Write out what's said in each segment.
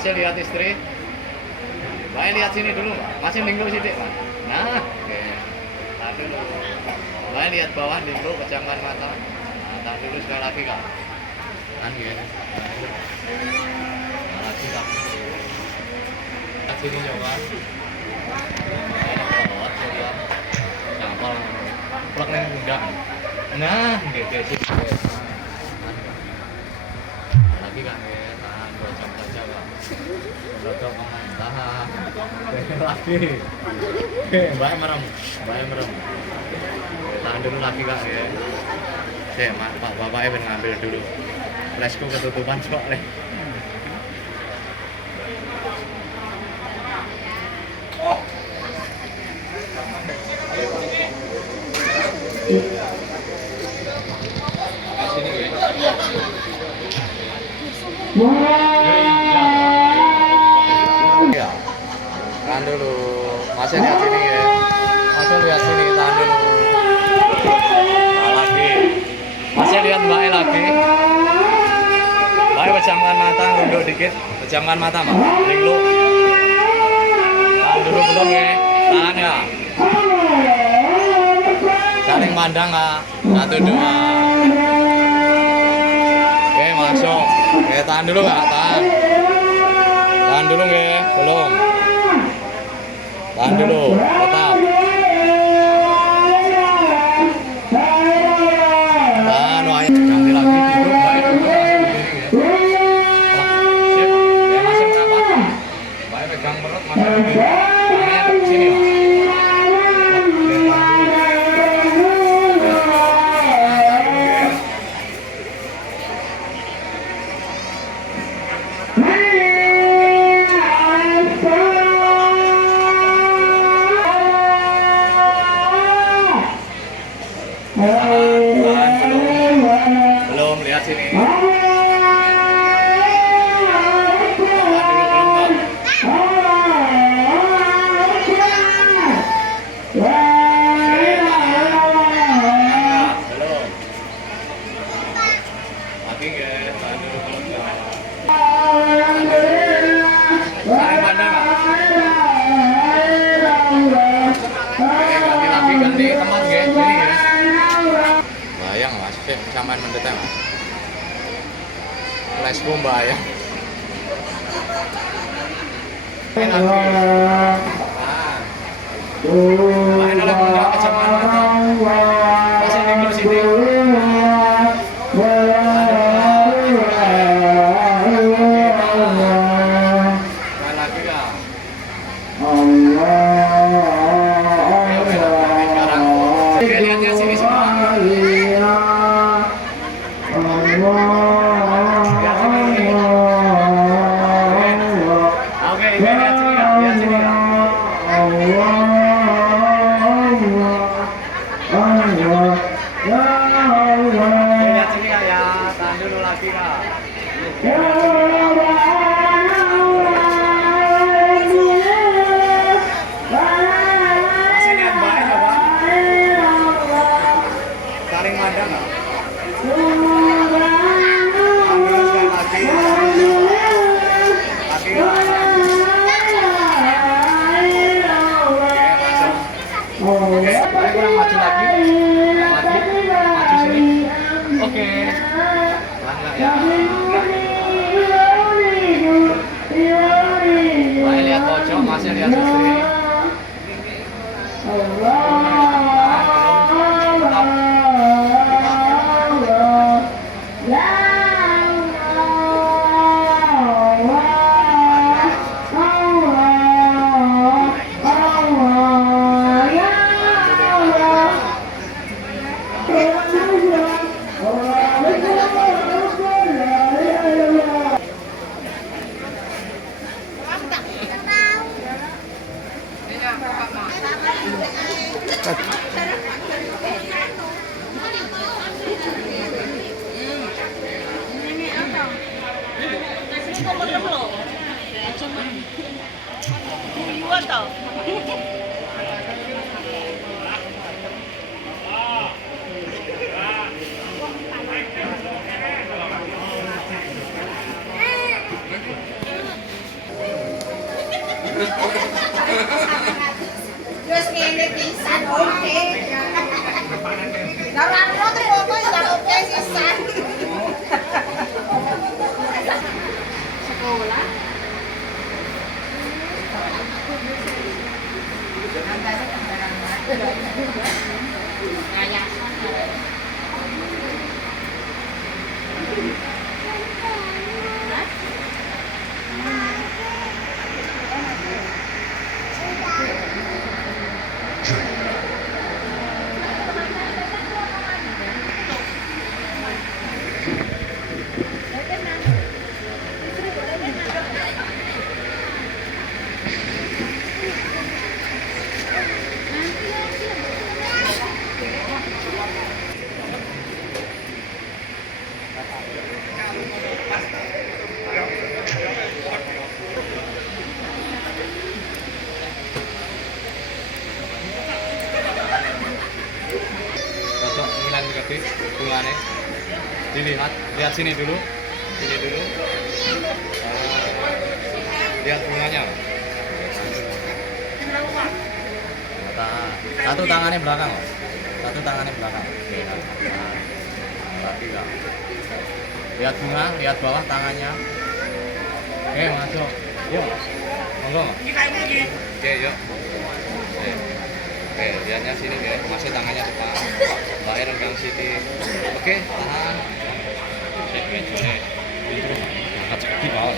Masih lihat istri. Mbak lihat sini dulu, Mbak. Masih linglung sidik, Pak. Nah, oke. Tahan dulu. Mbak lihat bawah linglung, pejamkan mata. Nah, tahan dulu sekali lagi, Kak. Tahan ya. Nah, lagi, Kak. Lihat sini coba. Oh, coba. Gampang. Plak neng pundak. Nah, gitu sih. Lagi kan ya, tahan 2 jam saja, Pak. Dodok tahan. Lagi. Mbak merem. Tahan dulu lagi, Kak ya. Pak bapaknya pengen ngambil dulu. Flashku ketutupan soalnya. Ya, tahan dulu. Masih lihat sini ya. Masih lihat sini, tahan dulu. Nah, lagi. Masih lihat Mbak lagi. Mbak pejamkan mata, runduk dikit. Pejamkan mata, Mbak. Linglung. Tahan dulu belum ya? Tahan ya. Saling pandang, Kak. 1, 2. Oke, masuk. Oke, tahan dulu, Kak. Tahan dulu, nggih. Belum. Tahan dulu. Tetap. Tahan, wah. Ganti lagi. Duduk, baik. Duduk, masuk berdiri, ya. Sip. Oke, masih merapat. Baik, pegang perut, masuk berdiri. Tangannya ke sini, Mas. Oke, tahan dulu. Belum lihat sini. Ganti teman ya, sini ya. Bayang Mas, sampean mendetek Mas. Lesku bayang. Main oleh bunda kecaman mata. Masih linglung sini. Lagi Kak. Lihatnya sini semua. Oke, lihat sini Kak. Lihat sini Kak. Lihat sini Kak ya. Tahan dulu lagi Kak. Masih lihat baik coba. Saling mandang Kak. Ambil sekali lagi. Lagi Kak. Oke, baik kurang maju lagi. Maju sini. Oke. Enggak ya. Terus ngene pisan oke. Ora ono terus ya oke sisan. Sekolah. Cocok ngilang gede bunganya. Dilihat, lihat sini dulu. Sini dulu. Lihat bunganya. Satu tangannya belakang, Mas. Satu tangannya belakang. Oke, nah. Lagi lah. Lihat bunga, lihat bawah tangannya. Oke, masuk. Yuk. Monggo. Oke, yuk. Oke, lihatnya sini ya. Masih tangannya depan. Mbak renggang sini. Oke, tahan. Cek mejone. Itu angkat seperti bawah.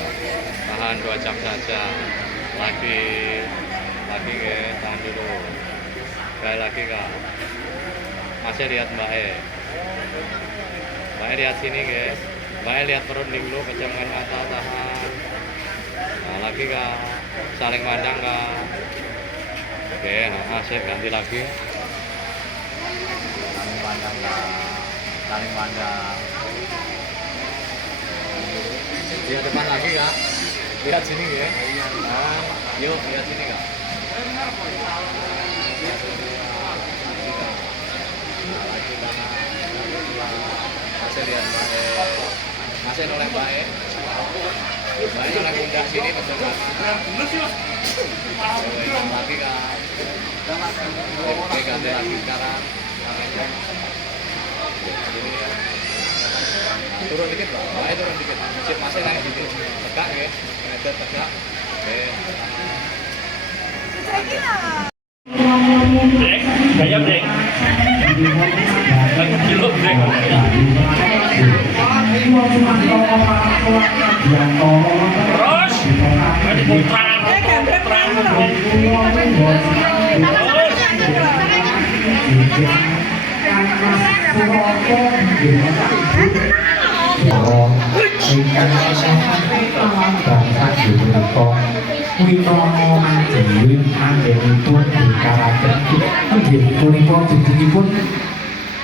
Tahan 2 jam saja. Lagi ke tahan dulu. Sekali lagi Kak. Masih lihat Mbak E. Mbak E lihat sini guys. Mbak E lihat perut dulu, pejamkan mata, tahan. Nah lagi Kak. Saling pandang Kak. Oke, nah sip, ganti lagi. Saling pandang Kak. Saling pandang. Lihat depan lagi Kak. Lihat sini ya. Nah, yuk lihat sini Kak. Masih lihat Mbak E. Masih noleh Mbak E. Mbak E noleh pundak sini pegangan. Lagi Kak. Oke, ganti lagi sekarang. Ini ya. Nah, turun dikit Mbak. Mbak E turun dikit. Masih naik dikit. Tegak ya. Meter tegak. Oke. Break, gaya break. Lagi kilo break. Terus, tadi putra.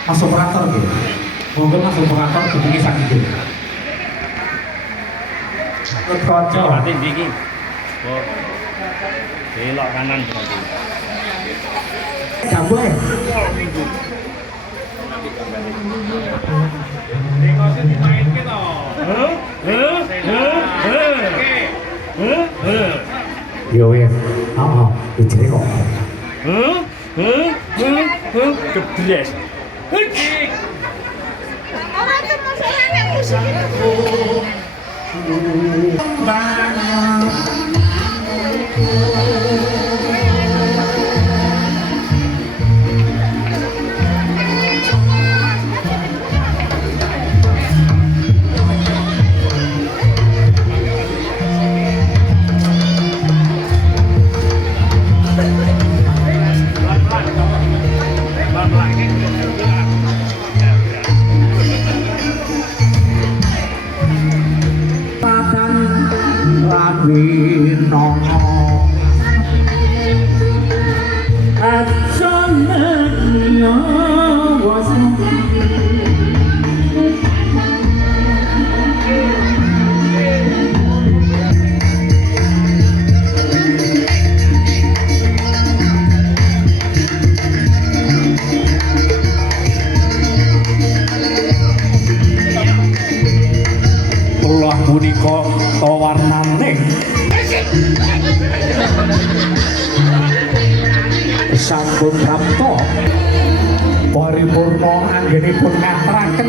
Mas operator gitu. Mungkin mas operator dibagi sakit gitu. Coba hati tinggi. Oh, belok kanan berarti. Jambu ya? Yo ya, jadi kok. Kebres. Orang tuh masalahnya musik itu. Punika tawarnane sampun prapta paripurna anggenipun ngaturaken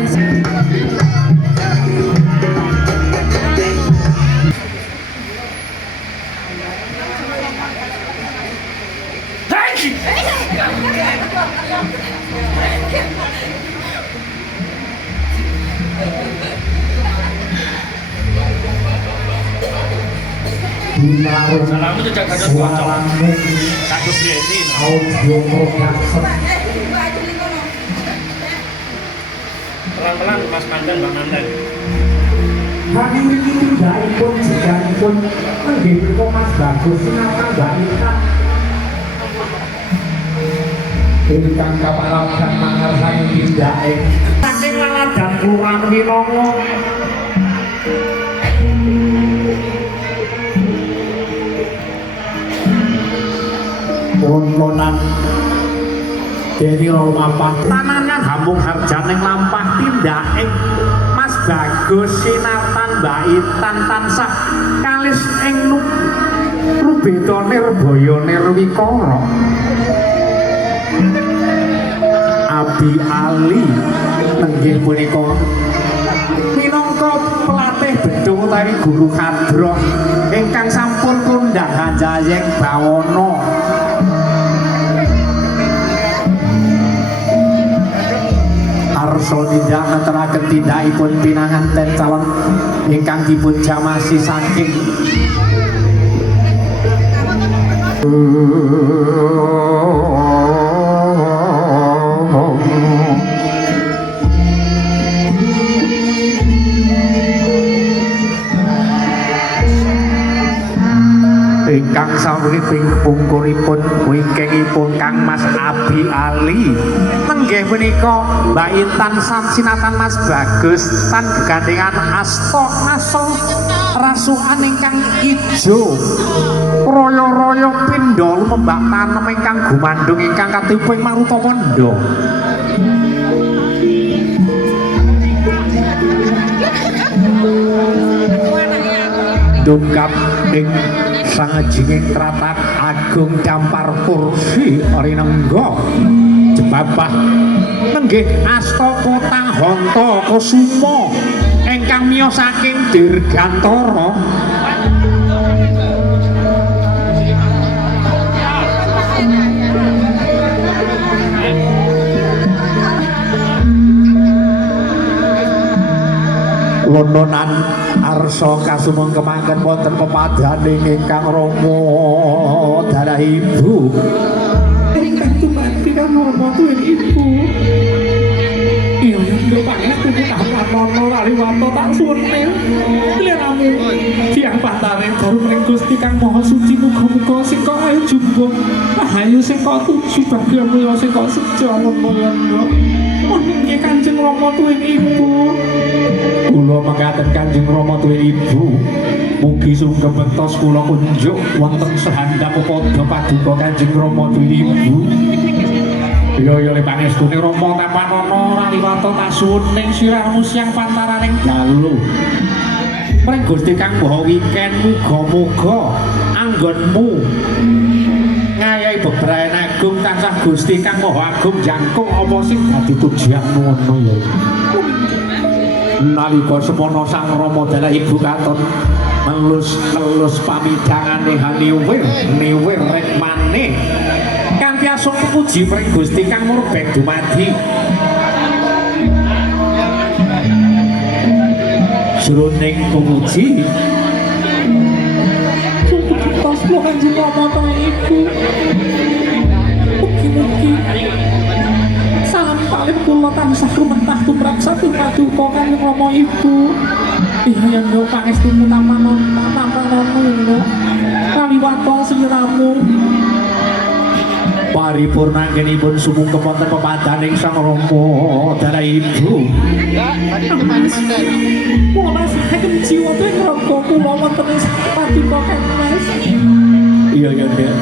Salam itu jaga kocok. Satu biasa. audio production Pelan-pelan Mas Mandan, Bang Mandan. hari ini tindakipun jiganipun nggih menika Mas Bagus sinamang Mbak Ita ingkang kaparagan mangertani tindake saking laladan Kelurahan Winongo Lonan dari Romapan tananan hambung harjaning lampah tindake Mas Bagus sinartan Mbak Itan tansah kalis ing rubetane rebayane Rwikara Abi Ali nenggih punika minangka pelatih bedhong utawi guru kadroh ingkang sampun kondhang Hanjayeng Bawana arsa tindak ngeteraken tindakipun pinanganten calon ingkang dipun jamasi saking ingkang sawriping pungkuripun wingkingipun Kang Mas Abi Ali nenggih menika Mbak Intan sinatan Mas Bagus tan gegandhengan asta nasa rasukan ingkang ijo raya-raya pindha lumembak tanem ingkang gumandhung ingkang katiping maruta wanda dungkap ing sangejinging kratak agung Dampar Kursi Rinengga jebabah nenggih asta Kotang Hanta Kusuma ingkang miyos saking Dirgantara Londonan arsa kasumeng kemangken wonten pepadaning ingkang Rama darah ibu ingkang tumati kan Rama tuwin ibu iya lho pangestu kutahan nono Raliwata tak suwene liramu tiyang pantare daru ning Gusti Kang Maha Suci muga-muga sing kok ayo jumbo ayo sing kok tuju bagya mulya sing kok seja mulya nggih Kanjeng Rama tuwin ibu kula mangkaten Kanjeng Rama tuwin ibu mugi sugeng bentos kula kunjuk wonten sehandap padha paduka Kanjeng Rama tuwin ibu ya le pangestune Rama Tapanana Raliwata tak suwun ning sirahmu siang pantaraning dalu mring Gusti Kang Maha Wiken muga-muga anggonmu ngayahi bebrayan agung tansah Gusti Kang Maha Agung jangkung apa sing dadi tujuanmu ngono ya nalika semana Sang Rama dalah ibu katon melus pamidhangane niwir rek maneh kanthi asung puji mring Gusti Kang murbek dumadi jroning puji tos lo Kanjeng Rama ta ibu mugi-mugi salam paling kula tansah rumetah tumrap satu paduka Kanjeng Rama ibu iya yo pangestumu Tapanana Raliwata sliramu paripurna anggenipun sumungkem wonten pepadaning Sang Rama darah ibu kula masahaken jiwa ing raga kula wonten paduka Kang Mas iya Ndek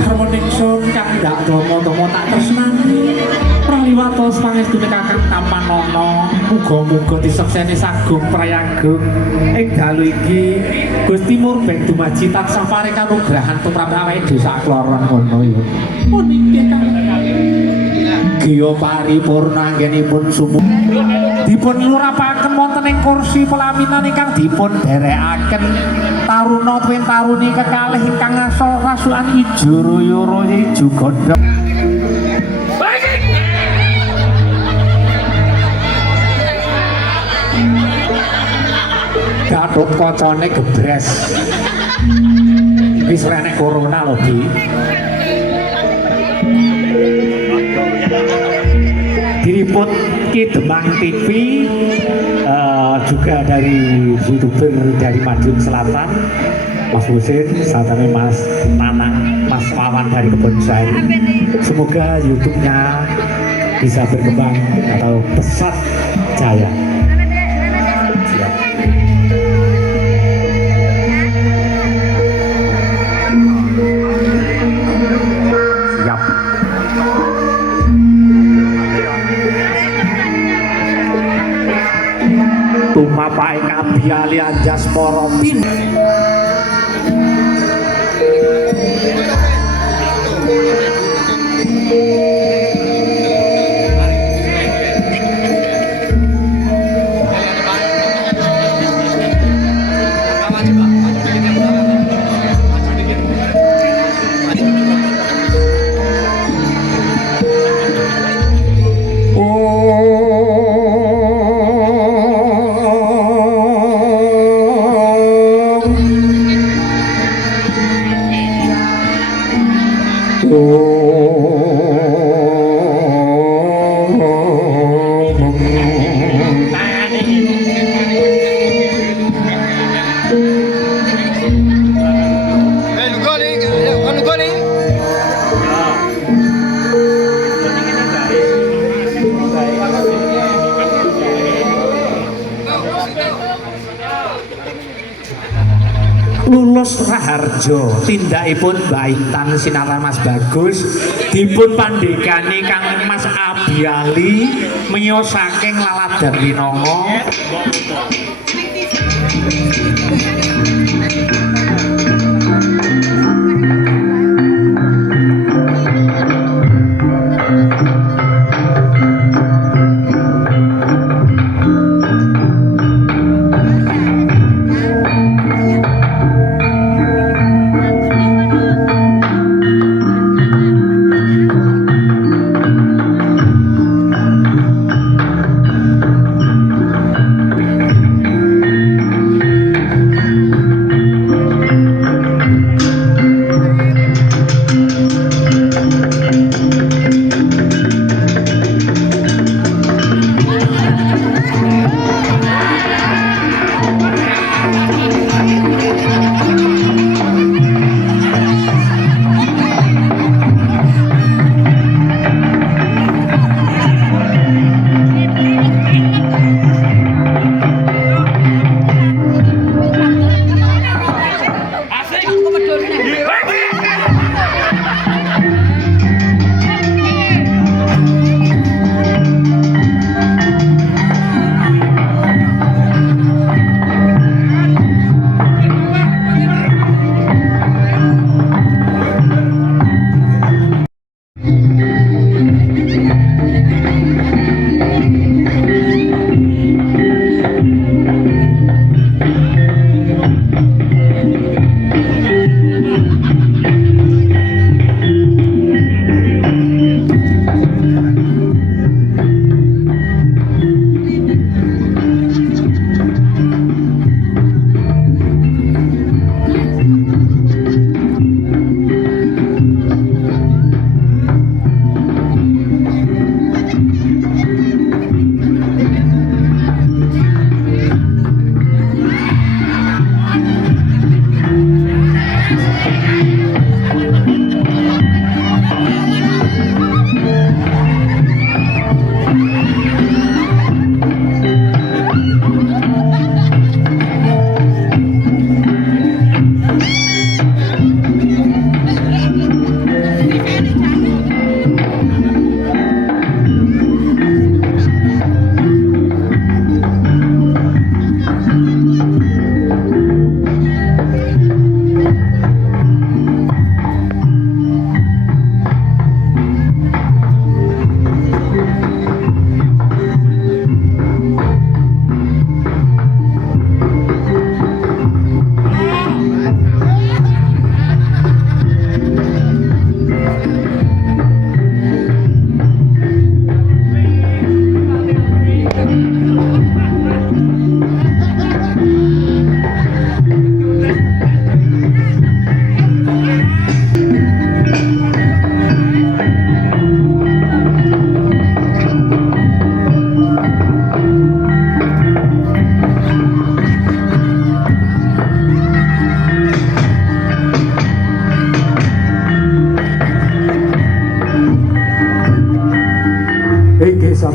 karma ningsun kang dak dama-dama tak tresnani Raliwata pangestune Kakang Tapanana Muga-muga disekseni sagung prayagung ing dalu iki Gusti Murbeng dumaji tansah paring kanugrahan tumrap awake dhewe sak kloron ngono ya. Mun inggih Kang. Giya paripurna anggenipun sumuk dipun lurapaken wonten ing kursi pelaminan ingkang dipun dherekaken taruna tuwin taruni kekalih ingkang asal rasukan ijo royo-royo ijo gondhong. Gathuk kocone gebres. Wis renek corona lho, Bi. Diliput Ki Demang TV juga dari youtuber dari Madiun Selatan Mas Husin, saatnya Mas Nanang, Mas Wawan dari Kebon Sari. Semoga YouTube-nya bisa berkembang atau pesat jaya. Siap. Siap. Tumapai kabiali anjas morotin. Lulus Raharjo tindakipun Mbak Intan Sinara Mas Bagus dipun pandegani Kang Mas Abiali miyos saking Laladan Winongo.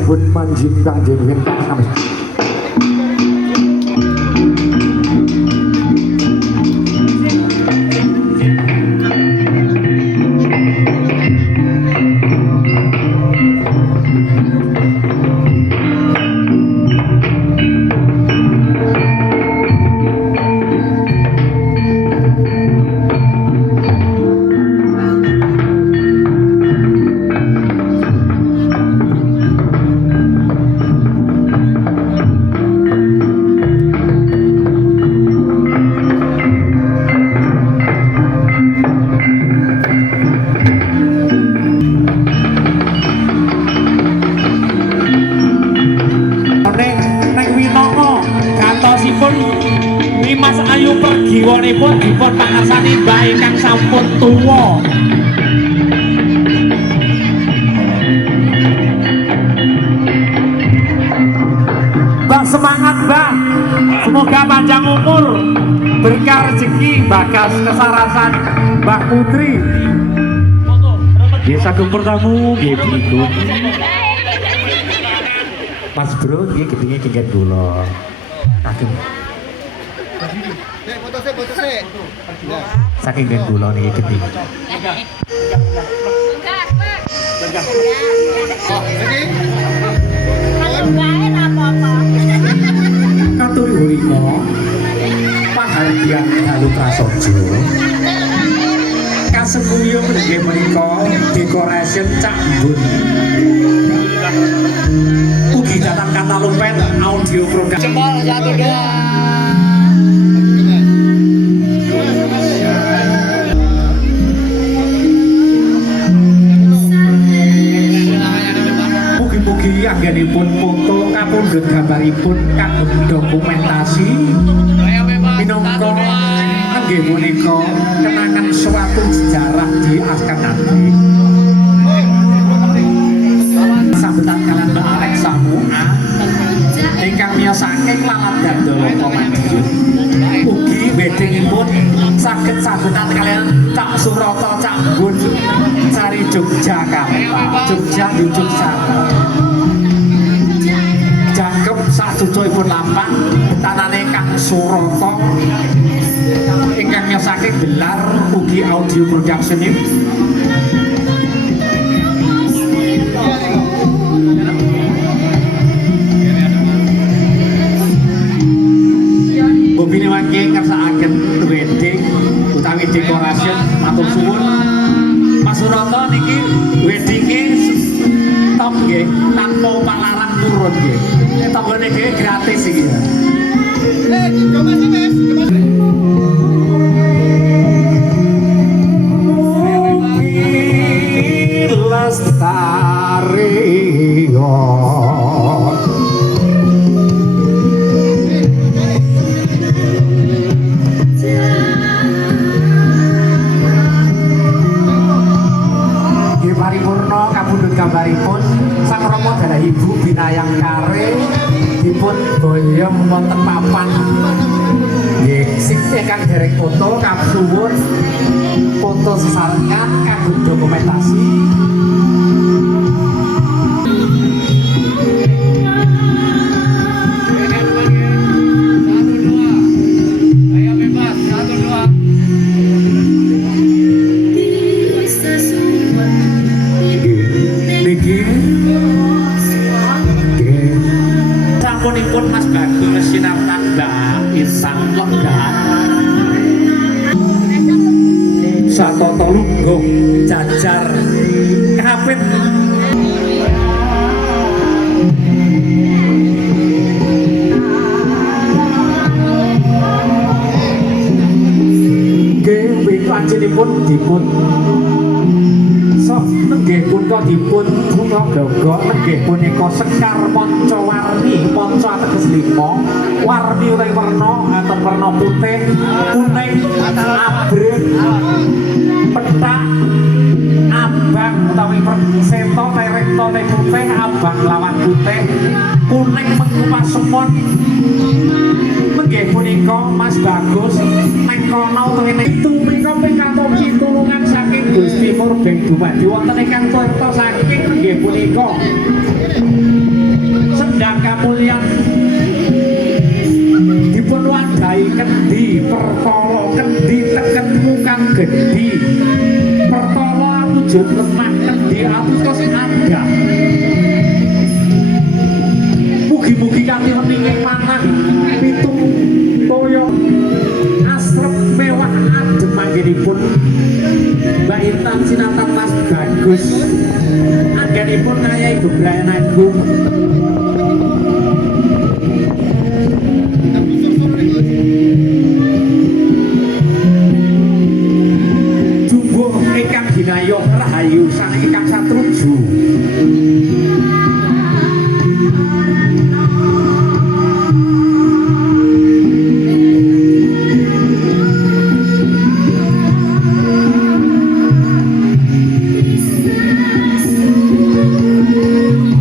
sampun manjing kanjeng ingkang sami. Mas Ayu pergiwanipun dipun pangarsani mbah ingkang sampun tuwa. Mbah semangat Mbah, semoga panjang umur, berkah rezeki, bagas kesarasan Mbah Putri. Nggih saged pertamu nggih berikut. Mas Bro nggih gedenge kengken kula. Kagem saking gen kula niki gedhe. Katuri urika pahargyan dalu prasaja. Kasengkuyung nggih menika decoration Cak Bun. Ugi datang katalupet audio program. Jempol 1 2. Mugi-mugi anggenipun foto kapundhut gambaripun kagem dokumentasi minangka inggih punika kenangan suatu sejarah di Askanadi. Sambutan kalian Mbak Alexa Mua ingkang miyos saking lalat Gandolo Komadiun. Ugi wedingipun saged sambutan kalian Cak Surata Cak Bun sari Yogyakarta. Jogja di Yogyakarta. Jangkep sacucukipun lampah betanane Kang Surata ingkang miyos saking gelar ugi audio production. Bobine wangke kersakaken wedding utawi decoration matur suwun. Mas Surata niki weddinge top nggih tanpa palarang turun nggih. Tanggane dhewe gratis iki ya. Lestari paripurna kapundhut gambaripun Sang Rama Dalah Ibu Binayang Kare dipun boyong wonten papan nggih sing ingkang dereng foto kapsuwun foto sesarengan kanggo dokumentasi. Sampunipun Mas Bagus sinartan Mbak Insan Lenggan Satata Lungguh jajar kapit nggih panjenenganipun dipun nenggih punika dipun bunga gagak nenggih punika Sekar Manca Warni. Manca ateges 5 warni utawi werna enten werna putih, kuning, abrit, pethak, abang utawi perseta rekta putih, abang lawan putih, kuning mengupas semon. Nenggih punika Mas Bagus ning kono utawi itu menika pikantuk pitulungan saking Gusti Murbeng dumadi wonten ingkang tirta saking nggih punika wujud lemah di atus kau sing ada. Mugi-mugi kami meninggi manah pitung toyo asrep mewah adem anggenipun Mbak Intan sinatan Mas Bagus anggenipun ngayahi bebrayan agung jumbuh ingkang ginayuh rahayu sang ingkang satruju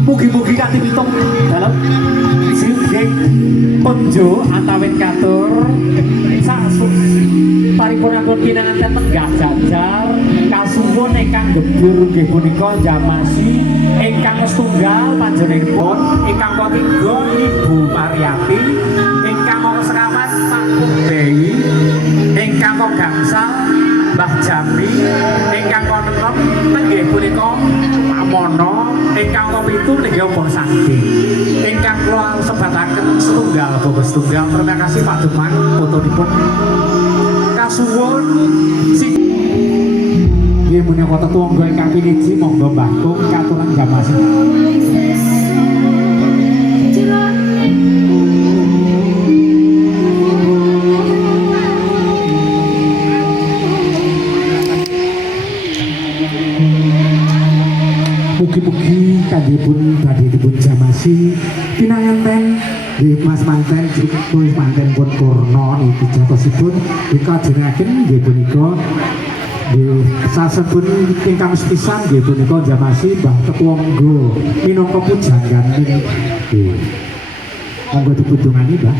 mugi-mugi kanthi pitung dalem sugeng penjo antawin katur sasuk paripurnapun kinanganten menggah jajar kasuwun ingkang gebur nggih punika jamasi ingkang setunggal panjenenganipun ingkang ketiga Ibu Mariati ingkang kang sekawan Pak Dewi ingkang gangsal Mbah Jambi ingkang keenem nggih punika Pak Mono ingkang kapitu nggih Mbah Sakti ingkang kula sebataken setunggal bapak setunggal terima kasih Pak Duman fotonipun kasuwun nggih menika tetungga ingkang piniji monggo mbahtung katuran jamasi mugi-mugi kanggipun badhe dipun jamasi pinanganten nggih Mas Manten Mas Manten pun purna niki jatosipun dikajengaken nggih punika nggih sasampun ingkang sepisan nggih punika jamasi Mbah Tetuangga minangka pujangan nggih monggo dipundhungani Mbah.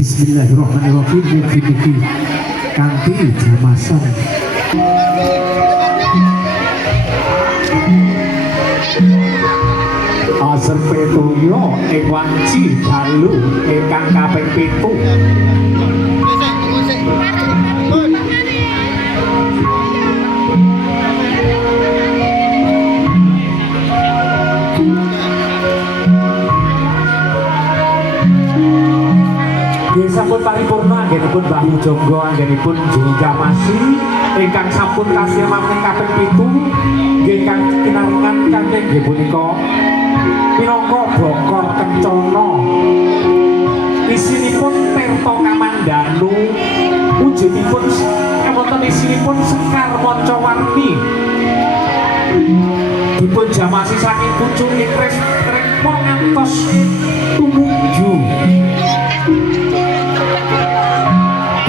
Bismillahirrahmanirrahim. Mugi-mugi kanthi jamasan Asem petuyo ing wanci dalu ingkang kaping 7. Sampun paripurna anggenipun Mbah Mujangga anggenipun Juni Jamasi ingkang sampun kasih mamping kaping 7 nggih ingkang kinaringan kanthi nggih punika minangka Bokor Kencana isinipun Tirta Kamandanu wujudipun wonten isinipun Sekar Mancawarni dipun jamasi saking pucuk Ikris Trengpo ngantos tumuju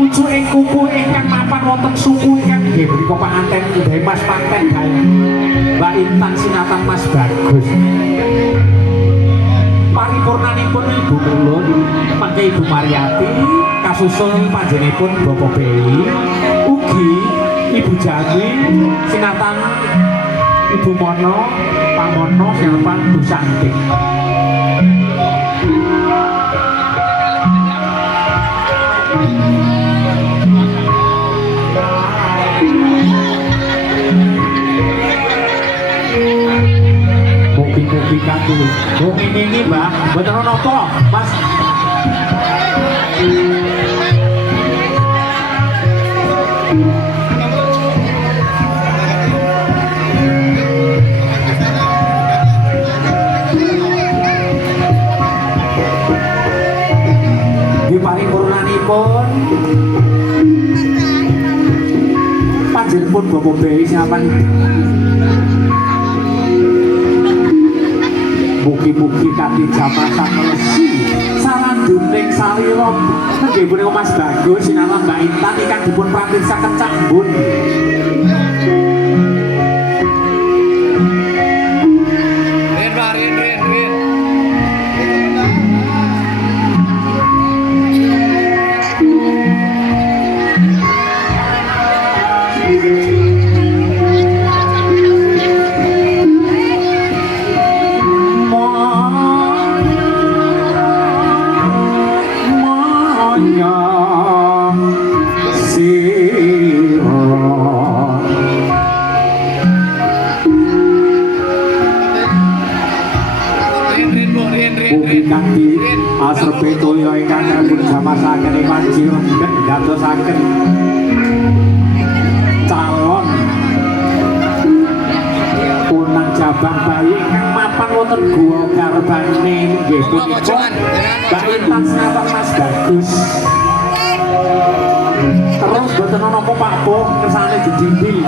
pucuk ing kuku ingkang mapan wonten suku ingkang nggih menika panganten Ndai Mas Panten Mbak Intan sinatan Mas Bagus paripurnanipun Ibu Mulun mangke Ibu Mariati kasusul panjenenganipun Bapak Beli ugi Ibu Jami sinatan Ibu Mono Pak Mono sinatan Bu Santik mugi-mugi kanthi ini Mbak mboten napa Mas di paripurnanipun panjenenganipun Bapak Beli siapan mugi-mugi kanthi jamasan melesi salanjuting salira nggih punika Mas Bagus sinambi Mbak Intan ingkang dipun pratinthaken Cambun Rin Pak, Rin. asrepe toya ingkang dipun jamasaken ing wanci renggen dadosaken calon punang jabang bayi ingkang mapan wonten guwa garbane nggih punika Mbak Intan Sinapang Mas Bagus. Terus boten ana apa Pak Bo kersane didindi.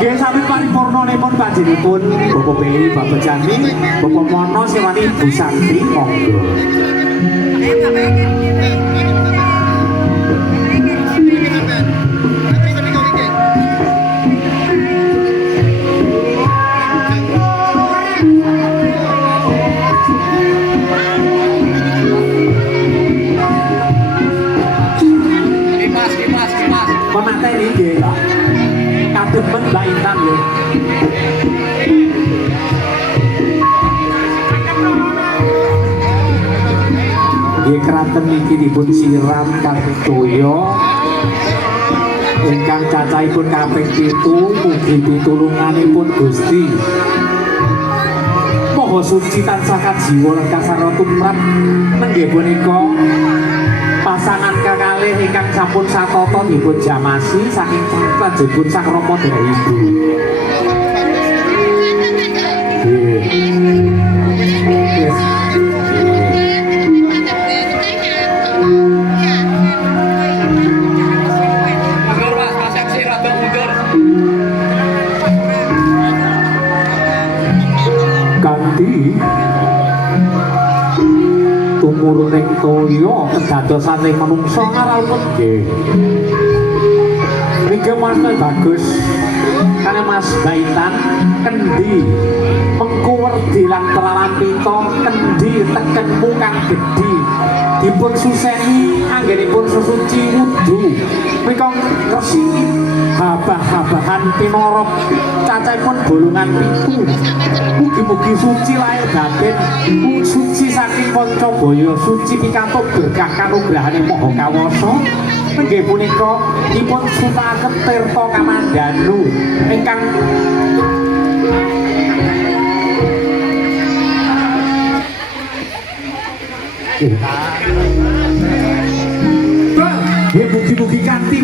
Nggih sami paripurnanipun panjenenganipun Bapak Beli Bapak Jani Bapak Mono sewani Ibu Santi monggo. Materi nggih. Kademen Mbak Intan nggih. Nggih kraten niki dipun siram kalih toya ingkang cacahipun kaping 7 mugi pitulunganipun Gusti. Maha suci tansah kajiwa lan kasarana tumrap nenggih punika pasangan kekalih ingkang sampun satata dipun jamasi saking panjenenganipun Sang Rama Dewa Ibu. Yes. Mundur Mas, Mas MC rada mundur. Kanthi tumuruning toya kedadosane manungsa ngarawet nggih. Nggih Mas Bagus kane Mas Baitan kendi mengku werdi lan pralampita kendi tekenmu kang gedhi dipun suseni anggenipun sesuci wudu menika resi habah-habahan pinorok cacahipun bolongan 7 mugi-mugi suci lahir batin suci saking Pancabaya suci pikantuk berkah kanugrahane Maha Kawasa nggih punika dipun sunakaken tirta kamandanu ingkang mugi-mugi kanthi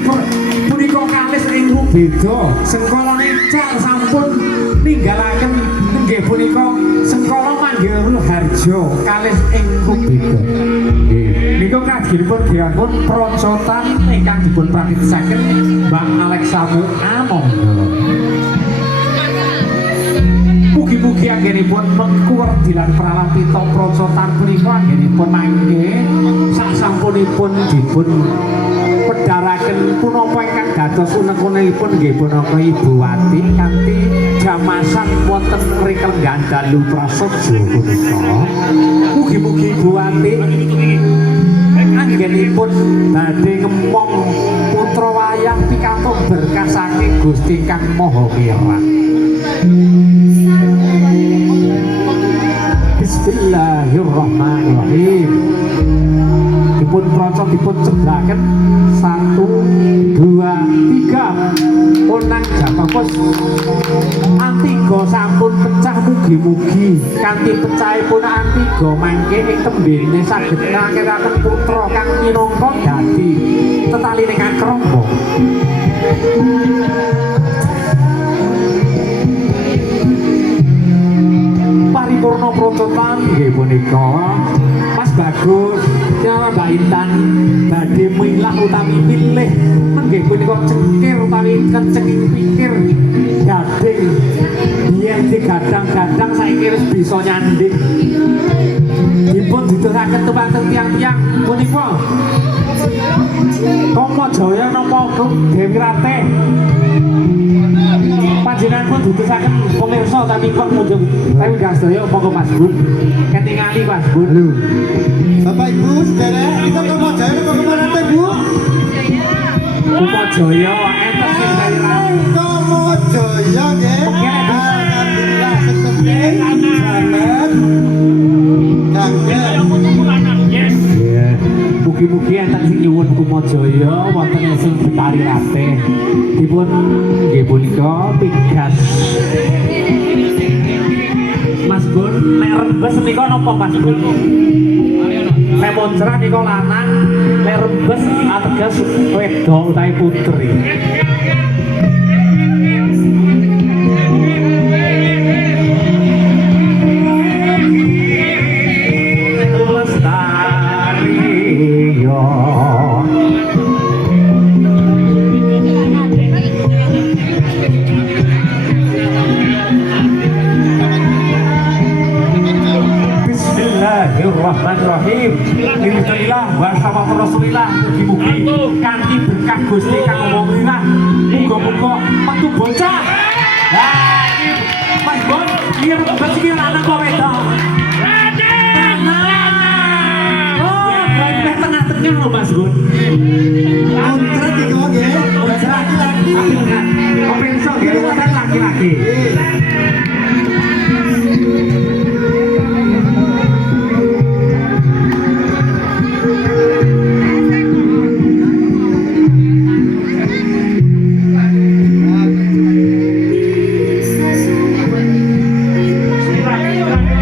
punika kalis ing beda sengkalane cal sampun ninggalaken nggih punika sengkala Manggil Harjo kalis ing beda niku kagiyipun diampun procotan ingkang dipun praktesaken Mbak Alexa Muamong. Mugi-mugi anggenipun mengkuwer dilan pralampita procotan punika anggenipun mangke sasampunipun dipun pedharaken punapa ingkang dados unek-unekipun nggih punapa Ibu Wati kanthi jamasan wonten rikenggan dalu prasaja punika. Mugi-mugi Ibu Wati anggenipun badhe ngempong putra wayang pikantuk berkah saking Gusti Kang Maha Mirah. Bismillahirrahmanirrahim. Dipun procok dipun cebraken 1 2 3 punang jatokos Antiga sampun pecah mugi-mugi kanthi pecahipun Antiga mangke ing tembene saged ngakiraken putra kang minangka dadi tetaline kakrama. Paripurna procotan nggih punika Mas Bagus karo Mbak Intan badhe milah utawi milih nggih punika cengkir utawi kencenging pikir gading yen digadang-gadang saiki wis bisa nyanding dipun didharaken tumanten tiyang-tiyang punika Koma Jaya napa Dewi Ratih panjenengan pun dudusaken pemirsa tapi kok munjuk tapi gak sedaya monggo Mas Bun ketingali Mas Bun. Halo Bapak Ibu saudara kita Koma Jaya napa kemana Bu? Koma Jaya enten sing daerah Koma Jaya nggih alhamdulillah setemene jaman kangen mugi-mugi enten sing nyuwun Koma Jaya wonten sing Betari Ratih dipun nggih punika pigas Mas Gun, nek rembes nika napa Mas Gun? Nek moncrat nika lanang, nek rembes ateges wedok utawi putri. Lestari yo Bismillahirrahmanirrahim. Alhamdulillah wa sallallahu Rasulillah. Mugi-mugi kanthi berkah Gusti kang ngomongillah muga-muga metu bocah. Lah iki Mas Bon, iki rembes iki lanang kok wedok? Tengah-tengah loh Mas Gun. Kontrak iki nggih. Laki-laki. Apa iso nggih kontrak laki-laki?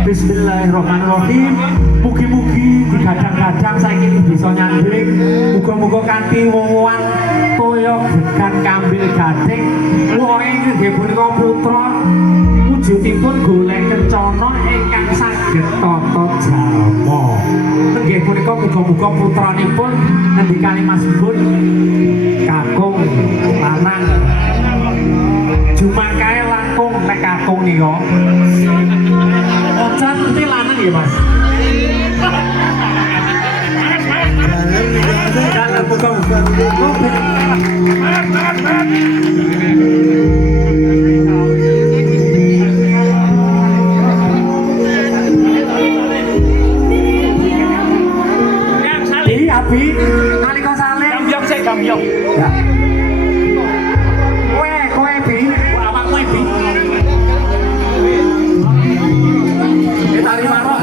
Bismillahirrahmanirrahim. Mugi-mugi digadang-gadang saiki bisa nyandring. Muga-muga kanthi wuwuhan toya gegan kambil gading. Wohe inggih punika putra wujudipun golek kencana ingkang saged tata jalma. Inggih punika muga-muga putranipun ngendikane Mas Gun kakung lanang. Jumakae langkung nek kakung nika. Ocan mesti lanang ya Mas. Dalam bukan Abi, nalika saleh. Gambyong sik gambyong. Ya. Kowe Bi, awak kowe Bi. Tari marok.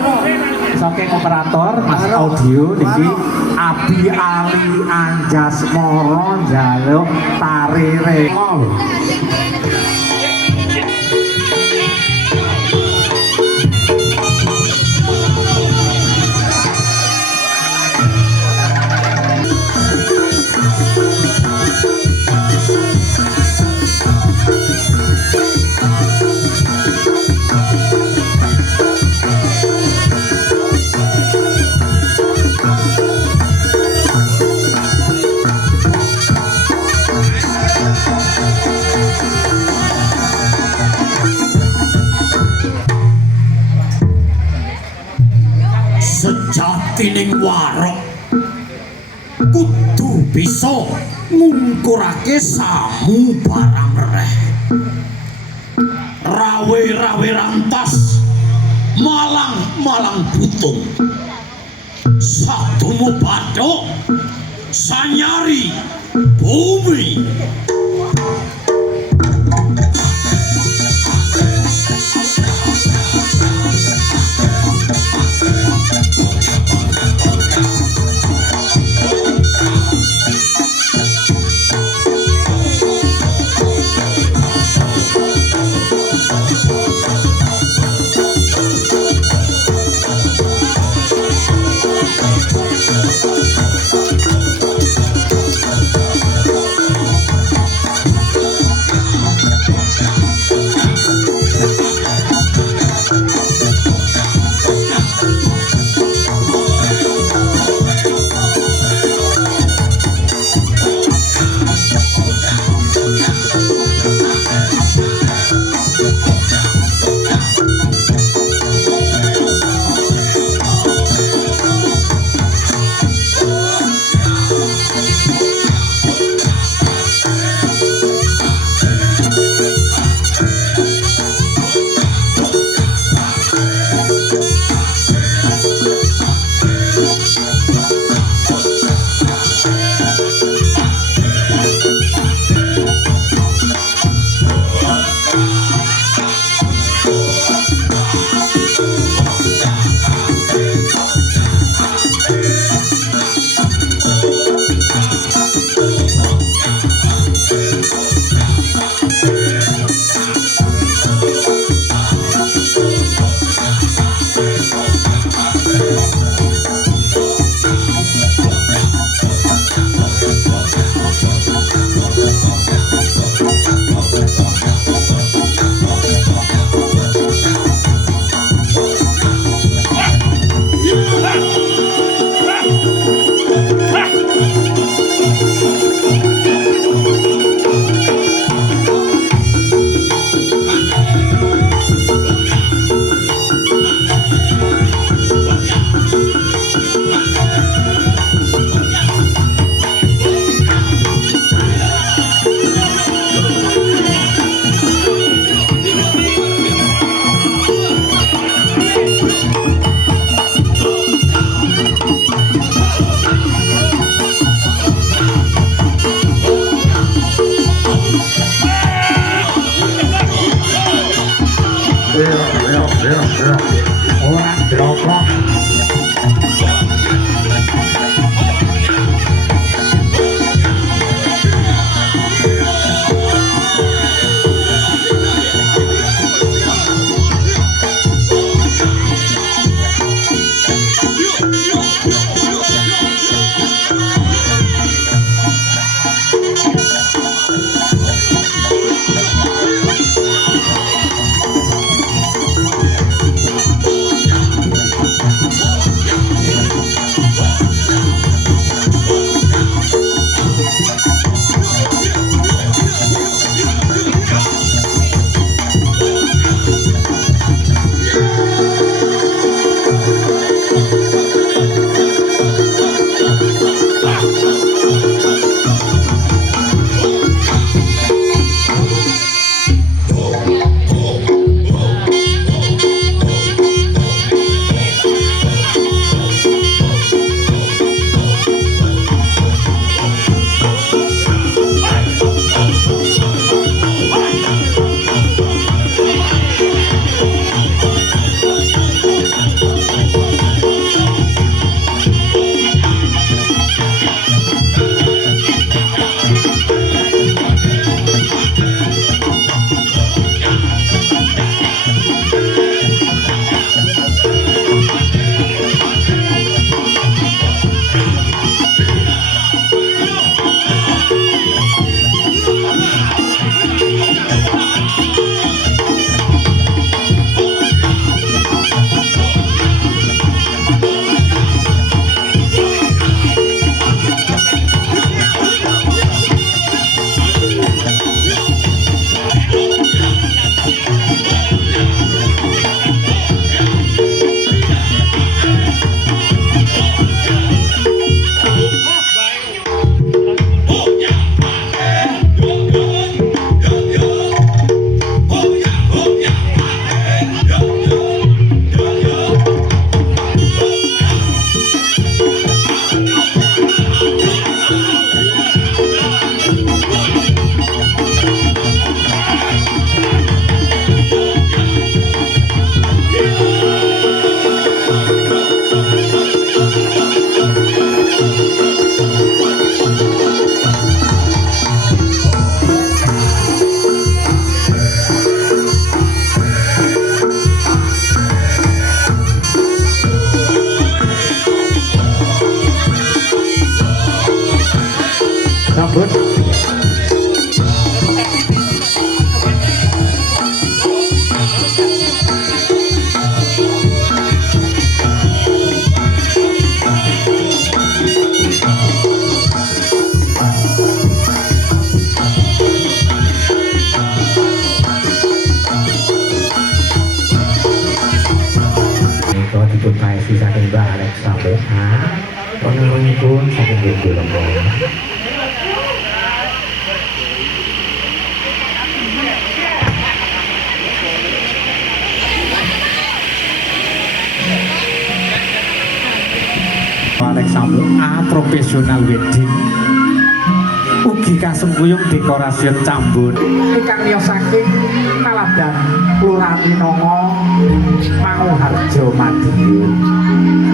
Saking operator Mas Audio niki Abi Ali Anjasmara njaluk tari rengol. Sejatining warok kudu bisa ngungkurake samu barang reh. Rawe-rawe rantas, malang-malang butung. Satumu bathuk, sanyari bumi. profesional wedding ugi kasembuyung dekorasi Cambun ingkang miyos saking Kaladan Kelurahan Winongo Manguharjo Madiun.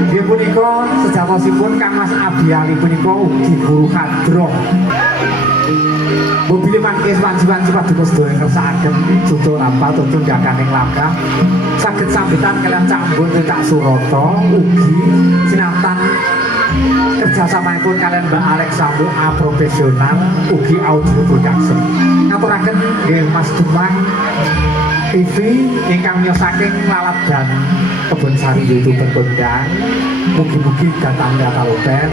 Nggih punika sejatosipun Kang Mas Abiyali punika ugi guru kadro. Mobil mangkis wanci-wanci paduka sedaya kersakaken judul apa tutur dakaning labah saged sambitan kalian Cambun Ticak Surata ugi sinartan kerjasamanipun kalian Mbak Alex Sambu A profesional ugi audio production. Ngaturaken nggih Mas Dumang TV ingkang miyos saking Lalat dan Kebun Sari YouTuber kondang. Mugi-mugi data loben.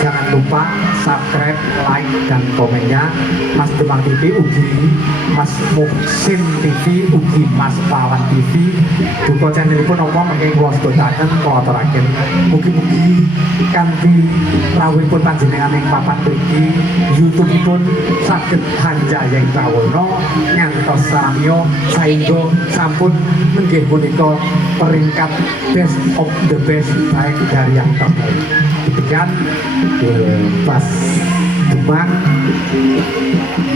Jangan lupa subscribe, like dan komennya. Mas Dumang TV ugi Mas Muksin TV ugi Mas Pawan TV. Duka channelipun apa mengke kula sedotaken kula aturaken. Mugi-mugi kanthi rawuhipun panjenengan ing papan mriki YouTube-ipun saged hanjayeng bawana ngantos samiya saengga sampun menggih punika peringkat best of the best baik dari yang terbaik. Demikian Mas Dumang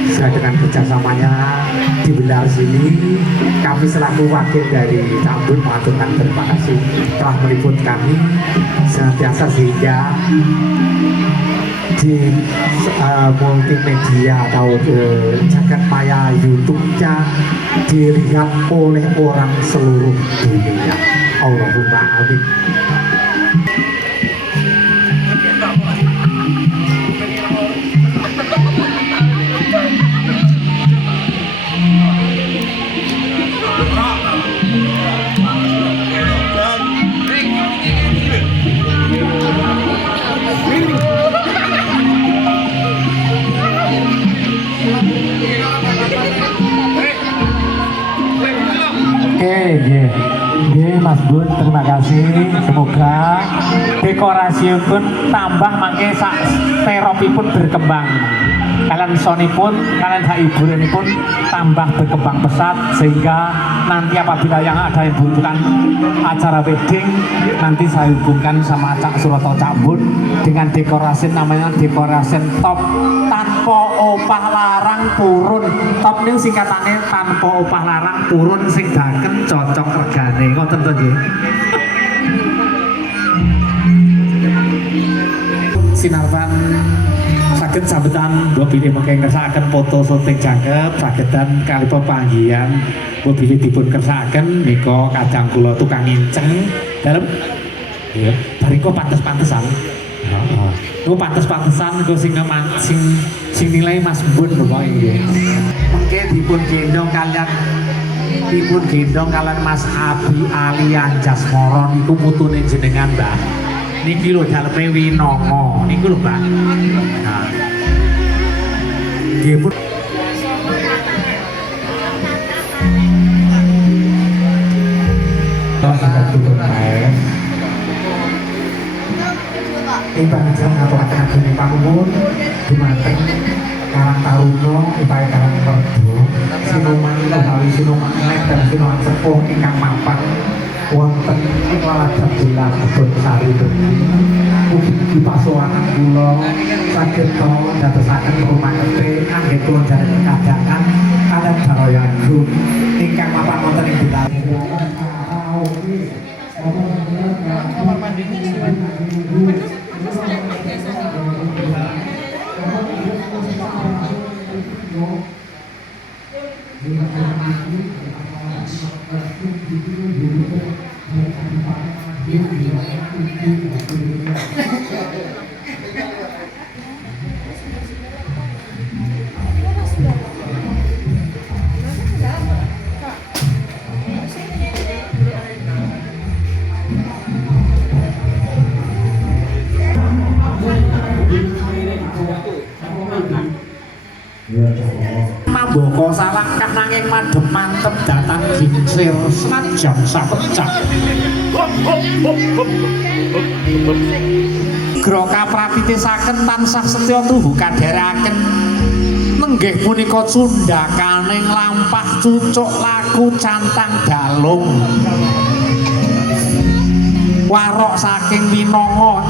saya dengan kerjasamanya di benar sini kami selaku wakil dari Cambun mengaturkan terima kasih telah meliput kami senantiasa sehingga di multimedia atau jagat maya YouTube-nya dilihat oleh orang seluruh dunia. Allahumma amin. Mas Bun, terima kasih. Semoga dekorasi pun tambah mangke sak teropipun berkembang. Kalian Sony pun, kalian hiburan pun tambah berkembang pesat sehingga nanti apabila yang ada yang butuhkan acara wedding nanti saya hubungkan sama Cak Surata Cambun dengan dekorasi namanya dekorasi top tanpa opah larang purun. Top ini singkatannya tanpa opah larang purun sing daken cocok regane ngoten to nggih. Sinarpan saged sambetan mbok bilih mengke ngersakaken foto syuting jangkep sagedan kalipun panggihan mbok bilih dipun kersakaken nika kadang kula tukang inceng dalem ya bariko pantes-pantesan. Heeh. Niku pantes-pantesan nggo sing nilai Mas Bun pokoke nggih. Mengke dipun gendong kalian Mas Abi Ali Anjasmara niku putune jenengan Mbah. Niki lho daleme Winongo niku lho Mbak. Nah. Nggih pun sangat tutup baik. Ibang jam ngaturaken ageng panuwun dumateng Karang Taruna upaya Karang Perdo sinuman utawi sinuman lek dan sinuman sepuh ingkang mapan wonten ing Laladan Dela Kebun Sari ugi pasowanan kula saged dadosaken rumah kepe kangge kula jare kadangan kadang Baraya Agung ingkang mapan wonten ing Dela Mamboko salangkah nanging madhep mantep datang gingsir senajan sapecak Groka prapitisaken tansah setya tuhu kadheraken nenggih punika cundhakaning lampah cucuk laku cantang dalung warok saking Winongo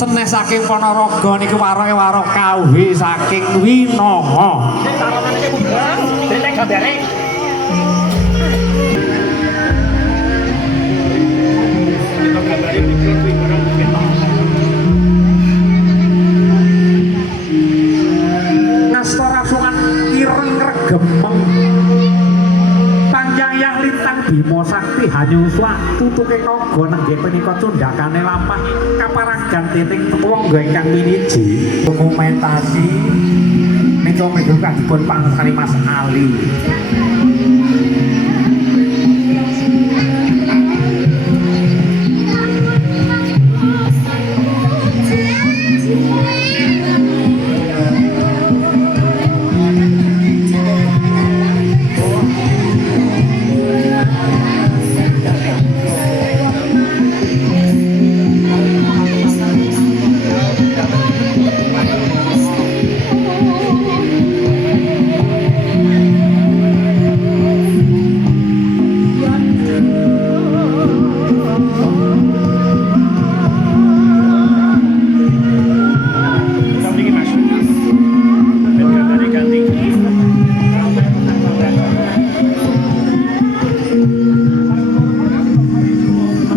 Seneh saking Ponorogo niku waroke warok kawih saking Winongo. Ngastora sungan ireng regemeng panjang yang lintang Bimo Sakti hanyuswa tutuke naga nenggih punika cundakane lampah kaparagan titik wangga ingkang miniji dokumentasi nika menika dipun pangertani Mas Ali.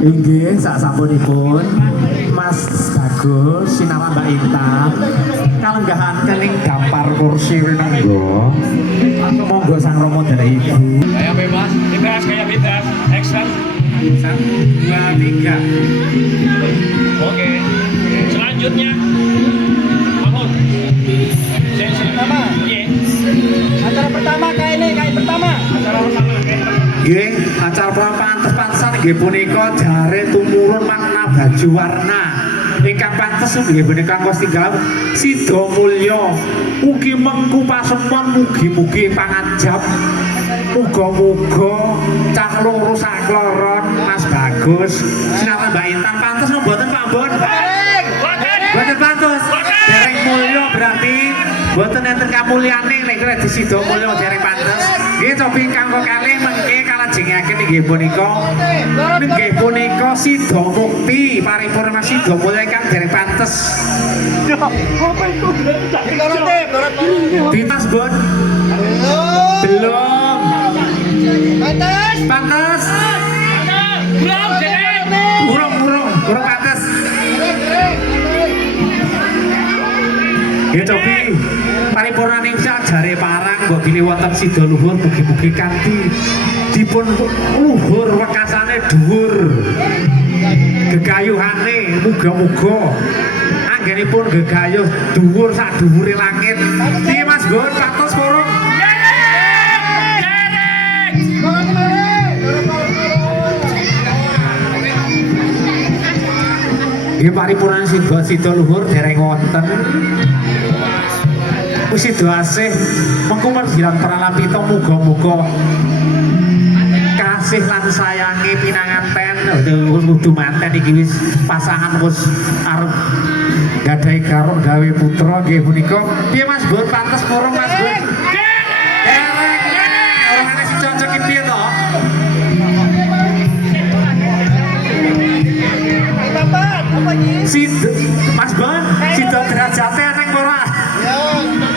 Inggih sasampunipun Mas Bagus sinara Mbak Intan kalenggahan kening gampar kursi winangga monggo sang Rama dari Ibu. Kayak bebas. Kayak bebas. Action. 1 2 3. Oke. Selanjutnya. Bangun. Pertama. Acara pertama kayak ini, kayak pertama. Acara pertama. Nggih, acara pantes-pantesan nggih punika jare tumurun makna baju warna. Ingkang pantes nggih punika kos tinggal Sida Mulya. Ugi mengku pasemon mugi-mugi pangajab. Muga-muga cah loro sakloron Mas Bagus sinampa Mbak Intan pantes no mboten Pak Bon? Mboten pantes. Dereng mulya berarti mboten enten kamulyane nek di Sida Mulya dereng pantes. Nggih cobi kanggo kalih mengke kalajengaken inggih punika Sida Mukti paripurna Sida Mulya kang dereng pantes. Ditas Bon? Belum. Pantes. Burung pantes. Ya cobi paripurna ning jare parang mbok bilih wonten sida luhur mugi-mugi kanthi dipun luhur wekasane dhuwur. Gegayuhane muga-muga anggenipun gegayuh dhuwur sak dhuwure langit. Piye Mas Gon pantes kurung? Nggih paripurna sida luhur dereng wonten. Sida asih mengko margilan pralapita muga-muga kasih lan sayange pinanganten kudu manten iki wis pasangan wis arep gadhahi karo gawe putra nggih punika. Piye Mas Bun pantes kurung Mas Bun? Dereng. Ora sing cocok iki piye to? Sida Mas Bon, sida derajate eneng ora?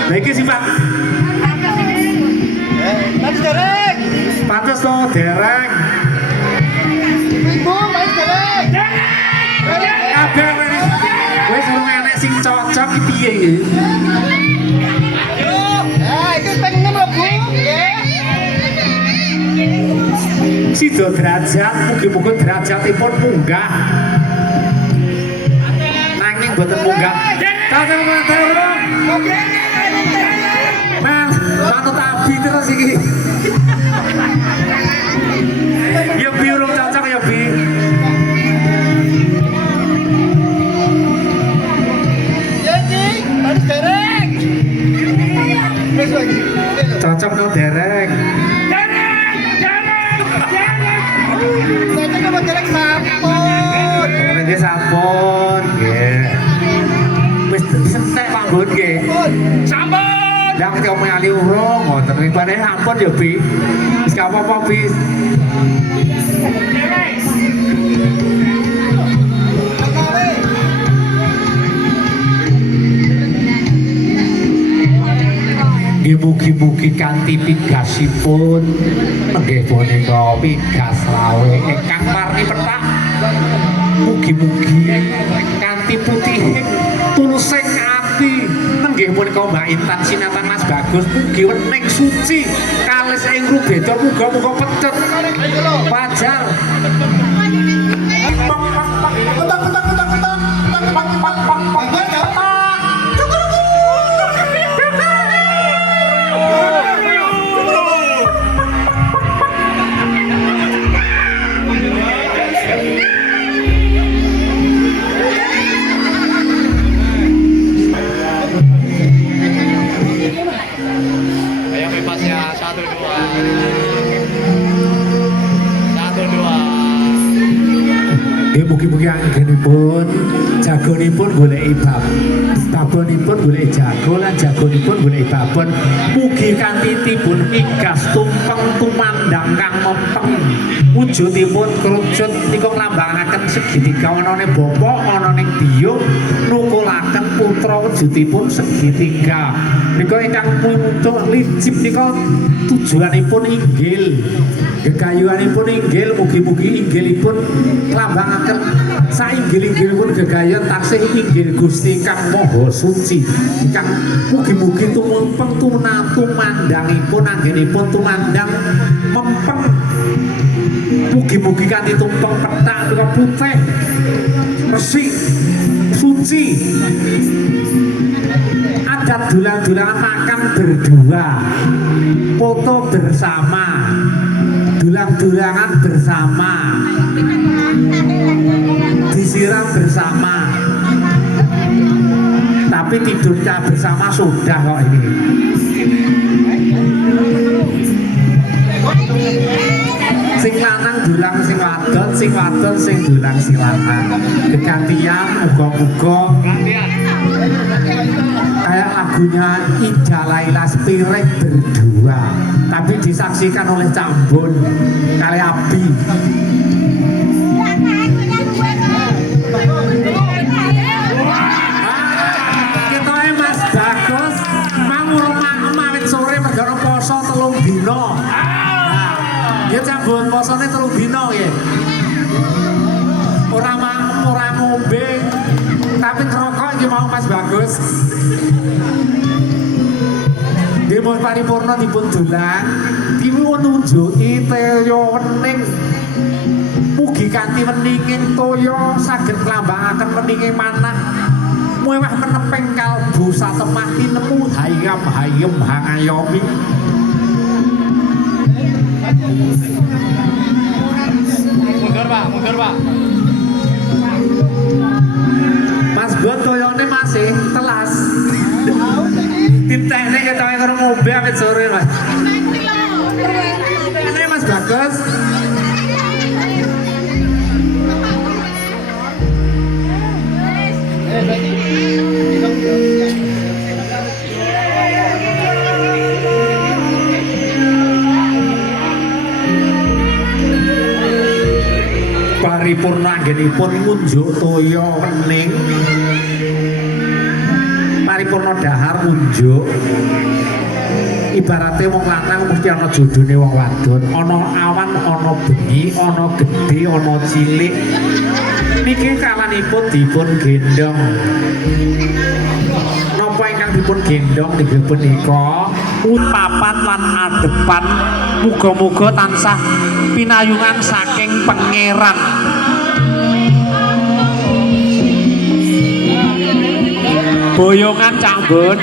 Lha iki sih Pak. Mas dereng. Pantes to dereng. Ibu, Mas dereng. Kabeh wis urung enek sing cocok iki piye iki? Iki pengen mlebu. Sida derajat mugi-mugi derajatipun munggah. Nanging boten munggah. Kakang matur. Mel, patut abi terus iki. Ya bi urung cocok ya bi. Mas dereng. Cocok no dereng. Saya mau dereng sampun. Nggih sampun, nggih. Wis entek Pak Bun nggih. Sampun. Yang diomong ali urung ngoten ribane ampun ya Bi. Wis gak apa-apa Bi. Nggih mugi-mugi kanthi pigasipun nggih punika pigas lawe ingkang warni pethak. Mugi-mugi kanthi putihing tulusing ati nggih punika Mbak Intan sinatan Mas Bagus mugi wening suci kalis ing rubeda muga-muga pecut wajar. Ayo bebasnya 1 2 1 2. Mugi-mugi anggenipun jagonipun goleki babonipun golek jago lan jagonipun goleki babon. Mugi kanthi tipun igas tumpeng tumandang kang mempeng. Wujudipun kerucut nika nglambangaken segitiga anane bapa ana ning biyung nukulaken putra wujudipun segitiga. Nika ingkang putuk licip nika tujuanipun inggil. Gegayuhanipun inggil mugi-mugi inggilipun nglambangaken sainggil-inggilipun gegayon taksih inggil Gusti ingkang Maha Suci. Ingkang mugi-mugi tumempeng tumandangipun anggenipun tumandang mempeng. Mugi-mugi kanthi tumpeng pethak nika putih resik suci. Adat dulang-dulangan makan berdua, foto bersama, dulang-dulangan bersama, disiram bersama, tapi tidurnya bersama sudah kok ini. Sing lanang dulang sing wadon, sing wadon sing dulang sing lanang. Kegantian muga-muga kayak lagunya Ida Laila Spirit berdua, tapi disaksikan oleh Cambon kali Abi. Kita Mas Bagus mau rumah mawit sore mergano poso 3 dina. Ya Cambon posone 3 dina ya. Ora ngombe tapi ngerokok iki mau Mas Bagus. Dipun paripurna dipun dolan, dipun nunjuki toya wening. Mugi kanthi weninging toya saged nglambangaken weninging manah. Muewah meneping kalbu satemah tinemu hayam hayem hangayomi. Mundur Pak. Mas Gon toyone masih telas. Ditekne ketoke karo ngombe awit sore, Mas. Ini Mas Bagus. Paripurna anggenipun ngunjuk toya wening. Paripurna dahar ngunjuk. Ibarate wong lanang mesti ana jodone wong wadon, ana awan, ana bengi, ana gedhe, ana cilik. Niki kalanipun dipun gendong. Napa ingkang dipun gendong nggih punika papat lan adepan muga-muga tansah pinayungan saking pangeran. Boyongan Cambon.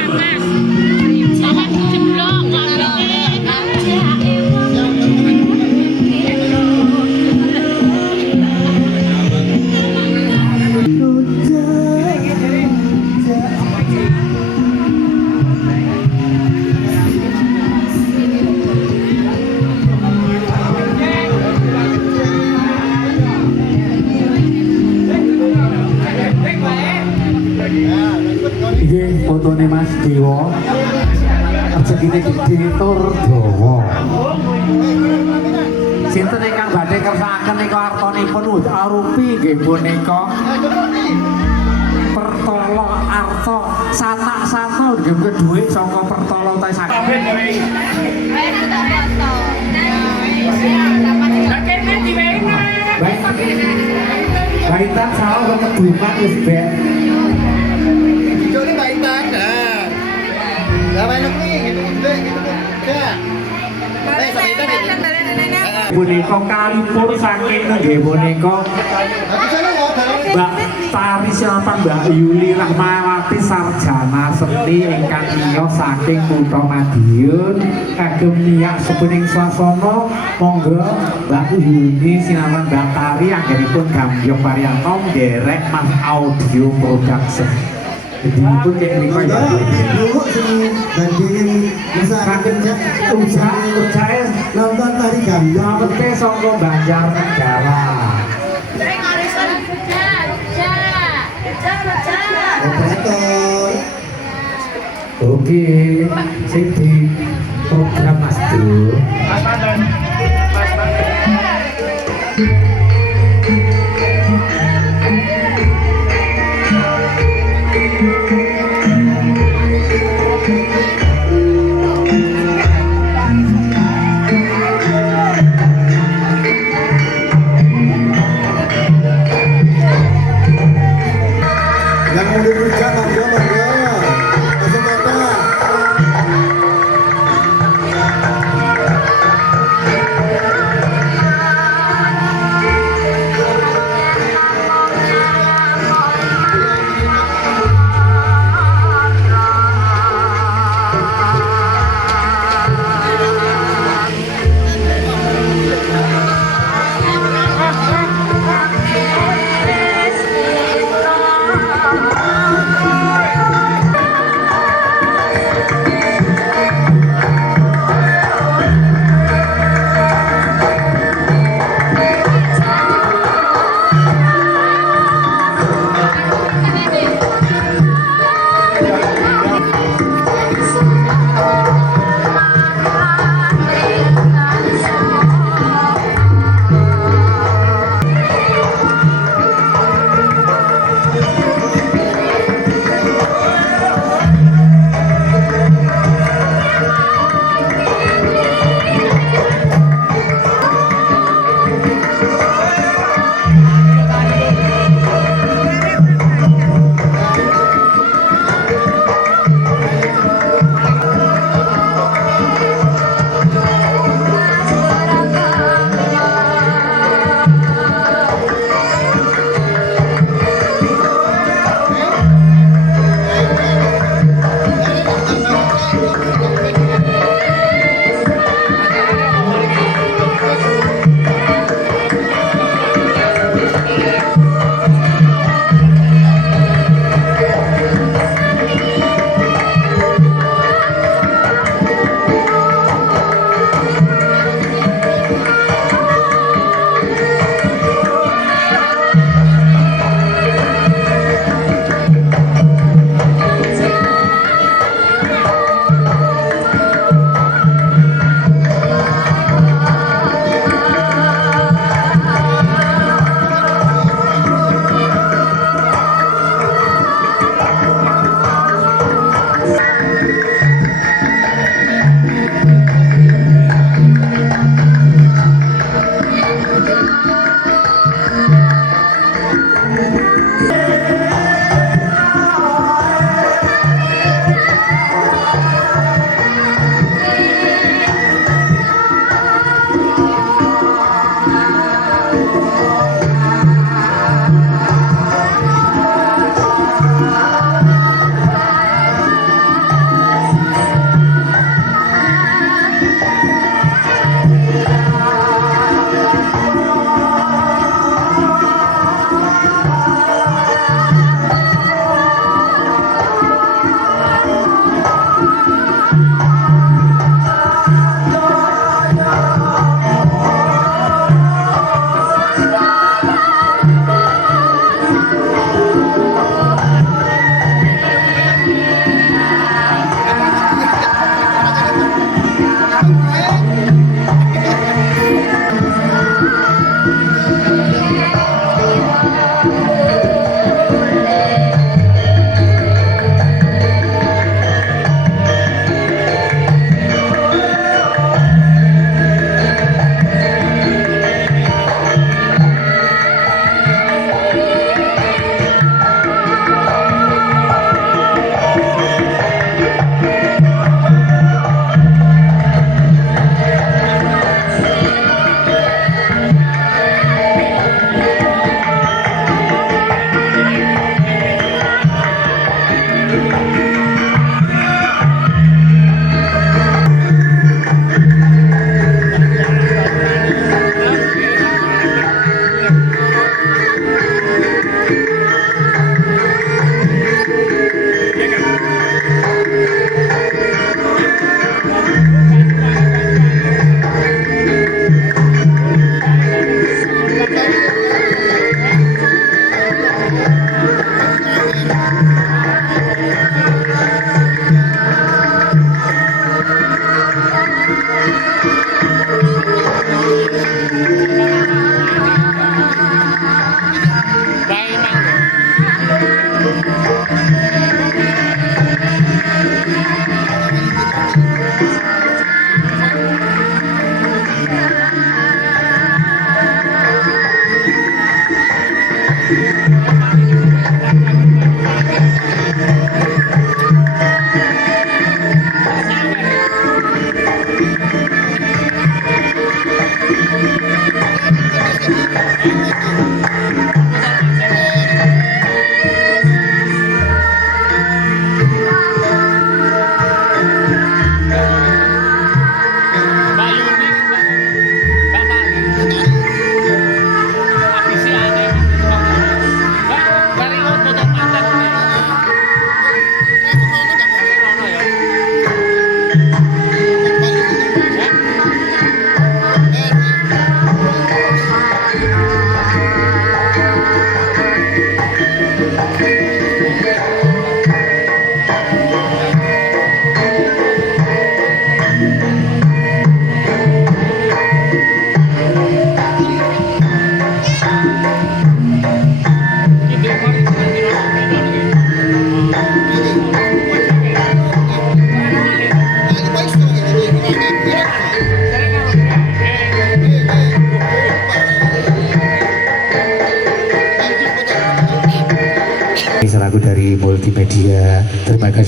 Iki fotone Mas Dewa. Rezekine gede tur dawa. Sinten ingkang badhe kersakaken nika artanipun arupi nggih punika Pertolo Arta sanak-sanak nggih dhuwit saka Pertolo ta saking Ben gawe. Ayo kita foto. Dapat Kakeknya di mana? Baitan salah ke keduman wis ben. Hijau ini baitan. Nah. Lah enak nih gitu gitu. Ya. Punika kalipun saking nggih punika Tapi saya nggak dalam. Mbak Tari Selatan Mbak Yuli Rahmawati sarjana seni ingkang miyos saking Kutha Madiun kagem niyak sepuning swasana monggo Mbak Yuli sinawan Mbak Tari anggenipun Gambyong Pariyanto nderek Mas Audio Production. Jadi itu kayak ini kok ya. Ibu sini bandingin masyarakat Usaha nonton tari gambyong. Ngapete saka Banjarnegara. Operator. Oke, sing di program Mas Dur. Mas Panton. Mas Panton. Yang mau dibuka monggo monggo. Langsung kata.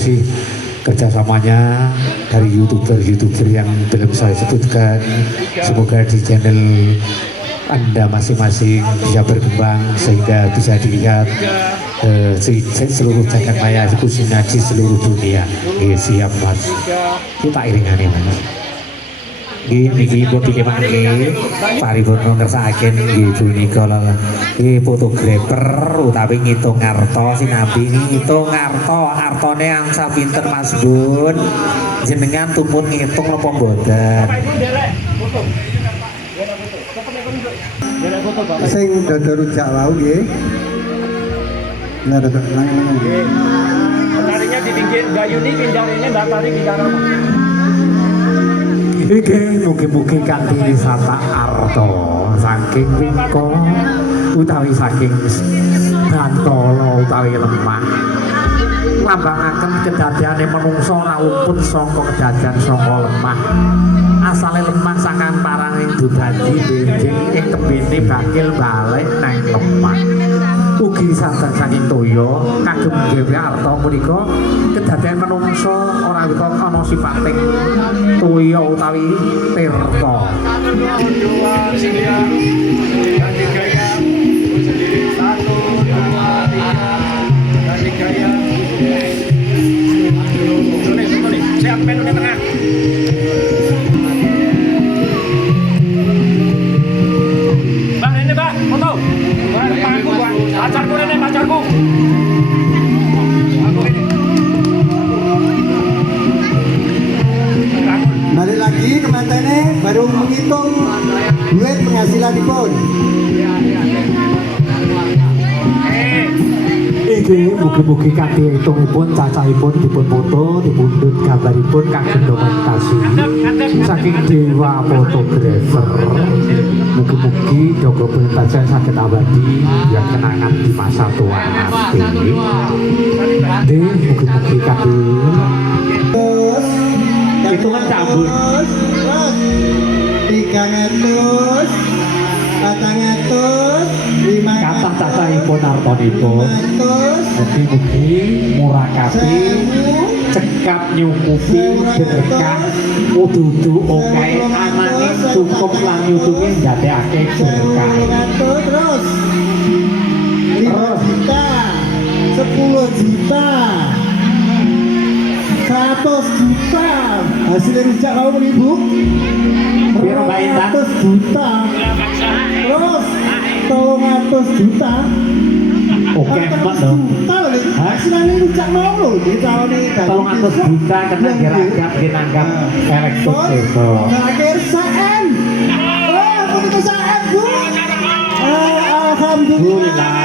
kasih kerjasamanya dari youtuber yang belum saya sebutkan. Semoga di channel Anda masing-masing bisa berkembang sehingga bisa dilihat seluruh jagat maya khususnya di seluruh dunia. Siap Mas, kita iringannya Mas. Niki pun pilih mangke paripurna ngersakaken nggih punika fotografer utawi ngitung arta sinambi ngitung artane angsal pinten Mas Bun, jenengan tumpun ngitung napa mboten? Sing dada rujak wau nggih. Nah, dada nang nggih. Tarinya di pinggir gayuni pinjarinya ndak tarik di dalam. Iki mugi-mugi kanthi wisata arta saking wingko utawi saking bantala utawi lemah nglambangaken kedadiane manungsa ora luput saka kedadian saka lemah. Asale lemah saking paranging dubadi benjing ing tembene bakil balik nang lemah. Ugi santen saking toya kagem gawe arta punika kedadian manungsa ora wita ana sipating toya utawi tirta. Siap penune tengah. Bang ini Bang, foto. Pacarku Bang. Pacarku ini pacarku. Balik lagi ke mantene baru menghitung duit penghasilanipun. Iki mugi-mugi kanthi hitungipun cacahipun dipun foto dipundhut gambaripun kagem dokumentasi saking dewa fotografer. Mugi-mugi dokumentasi saged abadi biar kenangan di masa tua nanti. Mugi-mugi kanthi hitungan cabut 300 400 kata cacahipun artanipun mugi-mugi murakapi cekap nyukupi berkah ududu oke amane cukup lan nyukupi ndadekake berkah. terus 5 juta 10 juta 100 juta hasil rujak kamu ibu 200 juta terus 300 juta Oke, Pak dong. hasilnya rujak mau loh di tahun ini 300 juta kena diragap dinanggap elektrik itu. akhir saen punya saen bu alhamdulillah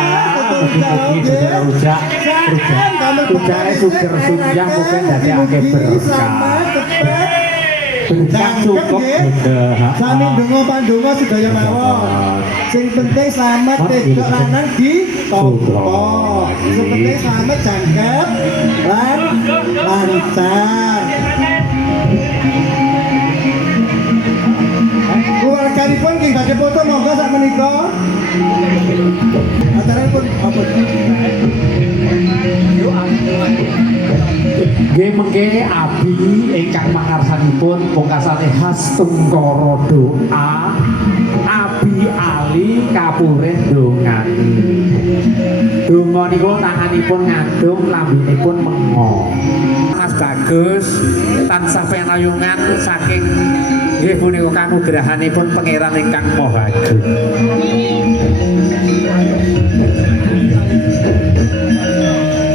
Mugi-mugi rujak suger sujah mungkin dari akeh berkah. Berkah cukup benda. Sami donga pandonga sedaya mawon. Sing penting selamat wedok lanang di tompo. Sing penting selamat jangkep lan lancar. Keluarganipun king badhe foto monggo sak menika. Acaripun apa? Nggih mengke abi ingkang mangarsanipun pungkasane khas tungkara doa abi ali kapureh dongani. Donga niku tanganipun ngandung lambinipun mengo. Mas bagus tansah penayungan saking nggih punika kanugrahanipun pangeran ingkang Maha Agung.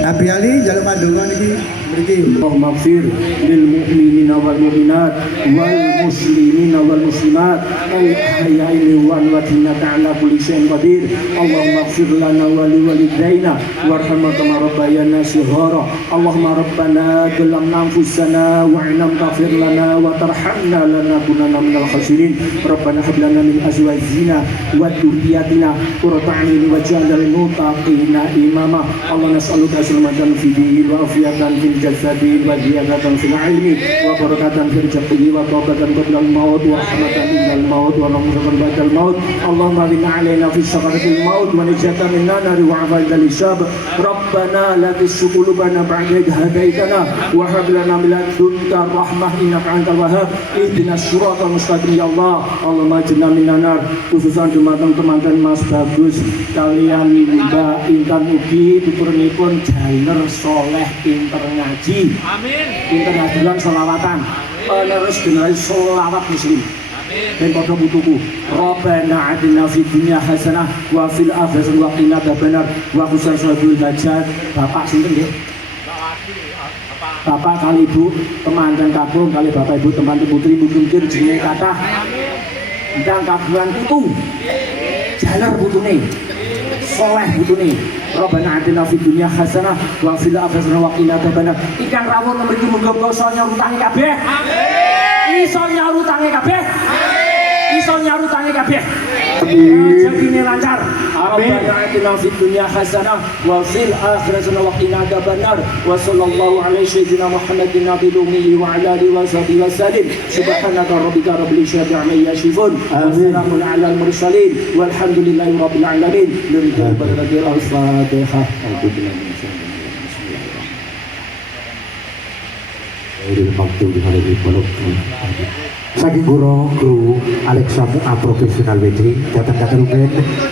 Abi Ali jaluk pandonga niki mriki. Allahumma ighfir lil mu'minina wal mu'minat wal muslimina wal muslimat al ahya'i wal amwat innaka ala kulli syai'in qadir. Allahumma ighfir lana wa li walidayna warhamna kama rabbayana shighara. Allahumma rabbana zalamna anfusana wa in lam taghfir lana wa tarhamna lanakunanna minal khasirin. Rabbana hab lana min azwajina wa dhurriyyatina qurrata a'yun waj'alna lil muttaqina imama. Allah nas'aluka salamatan fid din wa afiyatan fil jasadin wa ziyadatan fil ilmi wa barakatan fil rizqi wa tawbatan qabla al maut wa rahmatan minal maut wa nawmatan ba'dal maut Allahumma inna alaina fi sakaratil maut wa najatan minan nar wa afal hisab Rabbana la tuzigh qulubana ba'da idh hadaytana wa hab lana min ladunka rahmah innaka antal wahhab ihdinas siratal mustaqim ya Allah Allahumma ajirna minan nar khususan dumateng teman-teman Mas Bagus kalian Mbak Intan ugi pipurnipun jaler soleh pinter ngaji Amin. pinter hadiran sholawatan penerus generasi sholawat muslim dan pada butuhku Rabbana atina fid dunya hasanah wa fil akhirati wa qina adzabannar wa khususan sholul hajat Bapak sinten nggih Bapak kali Ibu teman dan kakung kali Bapak Ibu teman putri mungkin jenenge kathah ndang kagungan putu jaler putune soleh putune Rabbana atina fid dunya hasanah wa fil akhirati wa qina adzabannar ingkang rawuh mriki muga-muga iso nyarutangi kabeh iso nyarutangi kabeh iso nyarutangi kabeh rezekine lancar Rabbana atina fid dunya hasanah wa fil akhirati wa qina adzabannar wa sallallahu alaihi sayyidina Muhammadin nabiyil ummi wa ala alihi wa sahbihi wasallim subhanaka rabbika rabbil izzati amma yasifun wa salamun alal mursalin walhamdulillahi rabbil alamin lillahi al-fatihah saking guru Alexa Mu'a profesional wedding datang kata rugen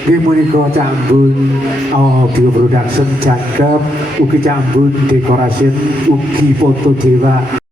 nggih menika Cambun audio production jangkep ugi Cambun decoration ugi foto dewa